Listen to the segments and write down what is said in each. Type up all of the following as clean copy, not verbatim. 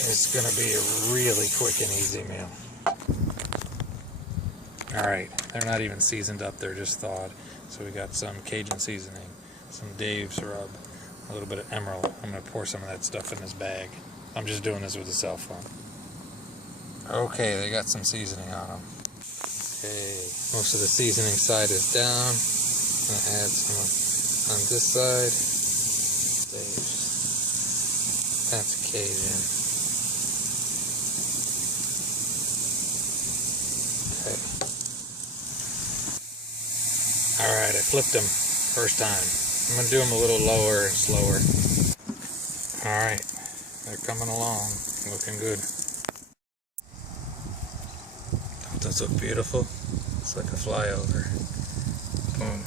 It's going to be a really quick and easy meal. Alright, they're not even seasoned up, they're just thawed. So we got some Cajun seasoning, some Dave's rub, a little bit of emerald. I'm going to pour some of that stuff in this bag. I'm just doing this with a cell phone. Okay, they got some seasoning on them. Okay, most of the seasoning side is down. I'm going to add some on this side. Dave's. That's Cajun. Okay. Alright, I flipped them first time. I'm going to do them a little lower and slower. Alright, they're coming along. Looking good. Don't those look beautiful? It's like a flyover. Boom.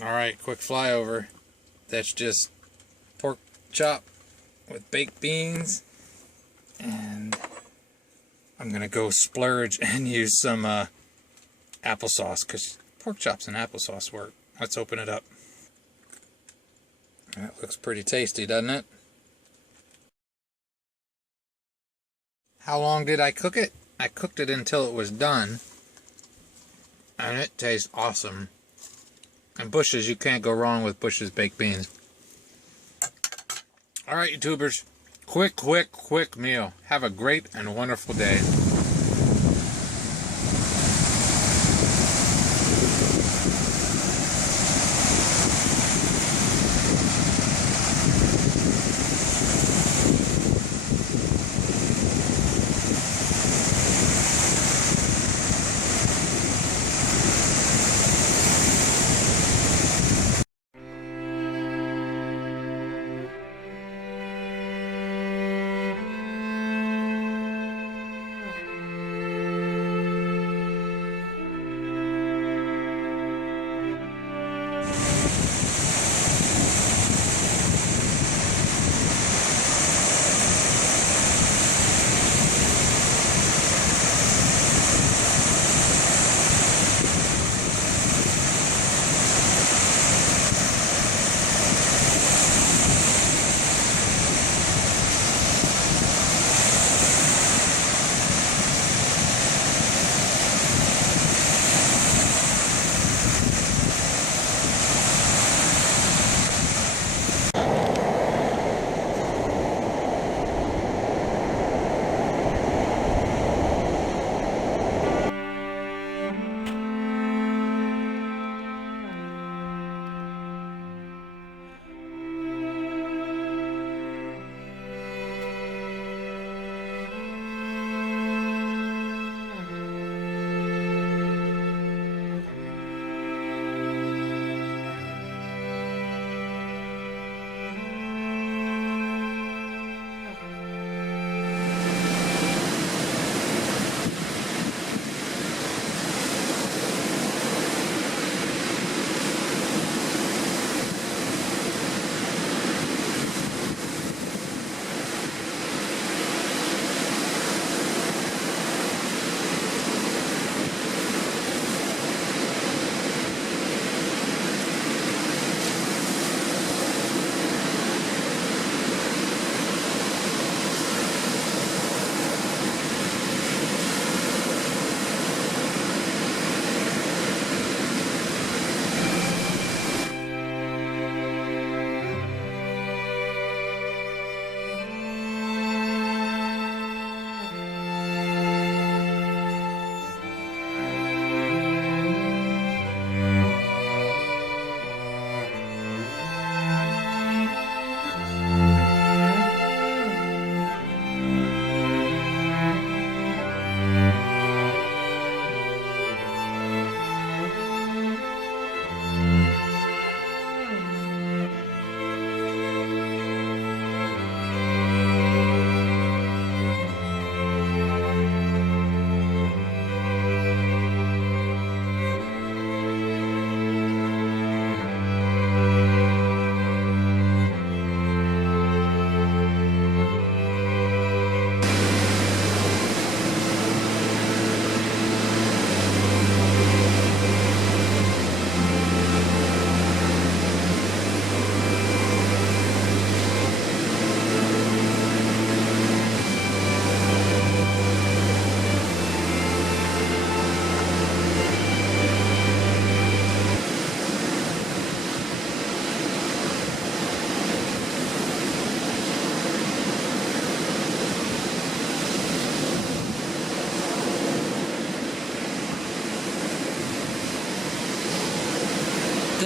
Alright, quick flyover. That's just pork chop with baked beans. And I'm going to go splurge and use some applesauce, because pork chops and applesauce work. Let's open it up. That looks pretty tasty, doesn't it? How long did I cook it? I cooked it until it was done. And it tastes awesome. And Bush's, you can't go wrong with Bush's baked beans. Alright, YouTubers. Quick meal. Have a great and wonderful day.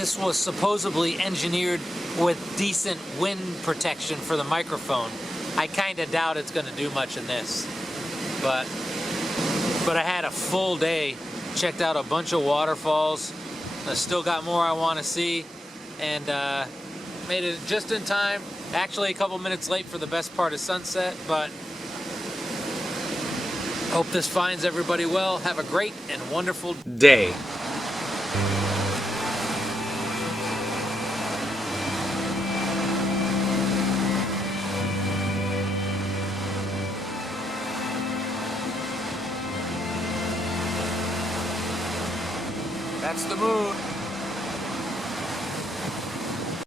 this was supposedly engineered with decent wind protection for the microphone. I kind of doubt it's going to do much in this. But I had a full day, checked out a bunch of waterfalls. I still got more I want to see, and made it just in time. Actually a couple minutes late for the best part of sunset, but hope this finds everybody well. Have a great and wonderful day. That's the moon.